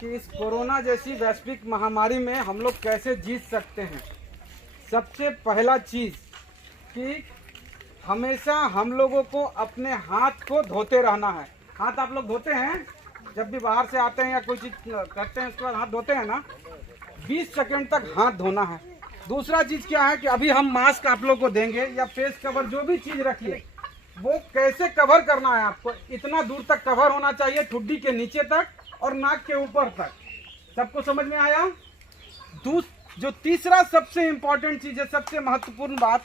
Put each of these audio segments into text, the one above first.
कि इस कोरोना जैसी वैश्विक महामारी में हम लोग कैसे जीत सकते हैं। सबसे पहला चीज़ कि हमेशा हम लोगों को अपने हाथ को धोते रहना है। हाथ आप लोग धोते हैं जब भी बाहर से आते हैं या कोई चीज़ करते हैं उसके बाद हाथ धोते हैं ना, 20 सेकंड तक हाथ धोना है। दूसरा चीज़ क्या है कि अभी हम मास्क आप लोग को देंगे या फेस कवर, जो भी चीज़ रखिए वो कैसे कवर करना है आपको। इतना दूर तक कवर होना चाहिए, ठुड्डी के नीचे तक और नाक के ऊपर तक। सबको समझ में आया? जो तीसरा सबसे इम्पोर्टेंट चीज़ है, सबसे महत्वपूर्ण बात,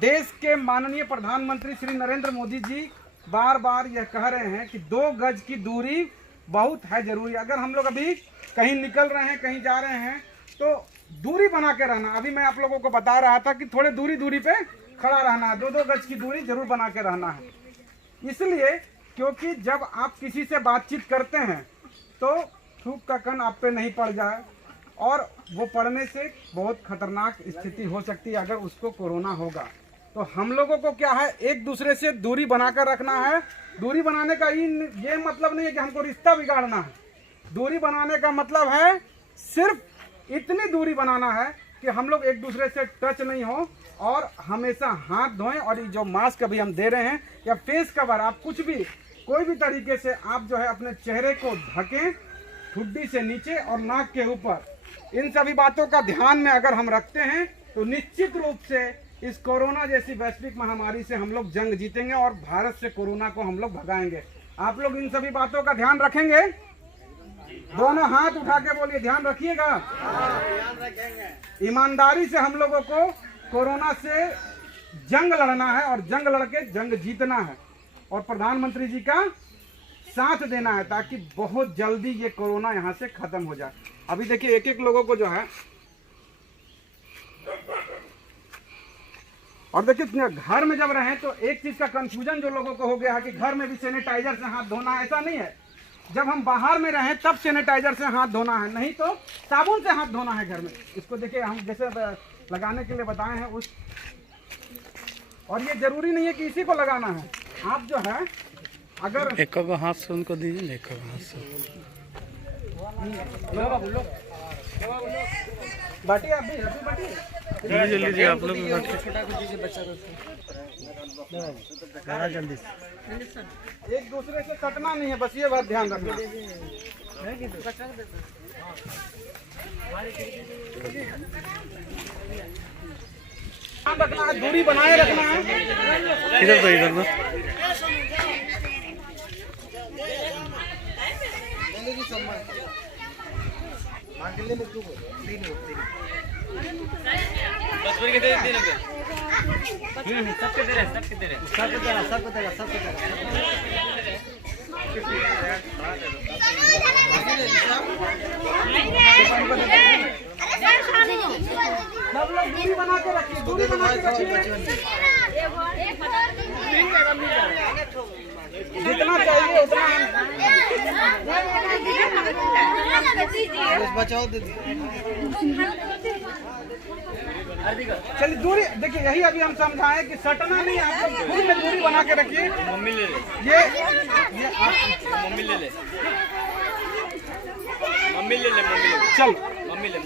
देश के माननीय प्रधानमंत्री श्री नरेंद्र मोदी जी बार बार यह कह रहे हैं कि 2 गज की दूरी बहुत है जरूरी। अगर हम लोग अभी कहीं निकल रहे हैं, कहीं जा रहे हैं तो दूरी बना के रहना। अभी मैं आप लोगों को बता रहा था कि थोड़े दूरी पे खड़ा रहना है, 2-2 गज की दूरी जरूर बना के रहना है। इसलिए क्योंकि जब आप किसी से बातचीत करते हैं तो थूक का कण आप पे नहीं पड़ जाए और वो पड़ने से बहुत खतरनाक स्थिति हो सकती है अगर उसको कोरोना होगा। तो हम लोगों को क्या है, एक दूसरे से दूरी बनाकर रखना है। दूरी बनाने का ये मतलब नहीं है कि हमको रिश्ता बिगाड़ना है। दूरी बनाने का मतलब है सिर्फ इतनी दूरी बनाना है कि हम लोग एक दूसरे से टच नहीं हो और हमेशा हाथ धोएं। और ये जो मास्क अभी हम दे रहे हैं या फेस कवर, आप कुछ भी कोई भी तरीके से आप जो है अपने चेहरे को ढकें, ठुड्डी से नीचे और नाक के ऊपर। इन सभी बातों का ध्यान में अगर हम रखते हैं तो निश्चित रूप से इस कोरोना जैसी वैश्विक महामारी से हम लोग जंग जीतेंगे और भारत से कोरोना को हम लोग भगाएंगे। आप लोग इन सभी बातों का ध्यान रखेंगे? दोनों हाथ उठा के बोलिए, ध्यान रखिएगा। ध्यान रखेंगे। ईमानदारी से हम लोगों को कोरोना से जंग लड़ना है और जंग लड़के जंग जीतना है और प्रधानमंत्री जी का साथ देना है ताकि बहुत जल्दी ये कोरोना यहाँ से खत्म हो जाए। अभी देखिए एक लोगों को जो है, और देखिए घर में जब रहें तो एक चीज का कंफ्यूजन जो लोगों को हो गया है कि घर में भी सैनिटाइजर से हाथ धोना है। ऐसा नहीं है। जब हम बाहर में रहें तब सैनिटाइजर से हाथ धोना है, नहीं तो साबुन से हाथ धोना है घर में। इसको देखिए हम जैसे लगाने के लिए बताए हैं उस, और ये जरूरी नहीं है कि इसी को लगाना है। आप जो है अगर एक हाथ से उनको दीजिए, एक हाथ से बाटी, आप भी बाटी लीजिए आप लोग जल्दी। एक दूसरे से कटना नहीं है, बस ये बात ध्यान रखना। रखना है, दूरी बनाए रखना है। इधर तो इधर ना सब लोग दूरी बना के रखिए, दूरी बना के रखिए। जितना चाहिए उतना बचाओ दीदी। चलिए दूरी देखिए, यही अभी हम समझाएं कि सटना नहीं, आप लोग खुद में दूरी बना के रखिए। मम्मी ले ले, ये मम्मी ले ले, मम्मी ले ले, मम्मी ले ले, चल मम्मी ले।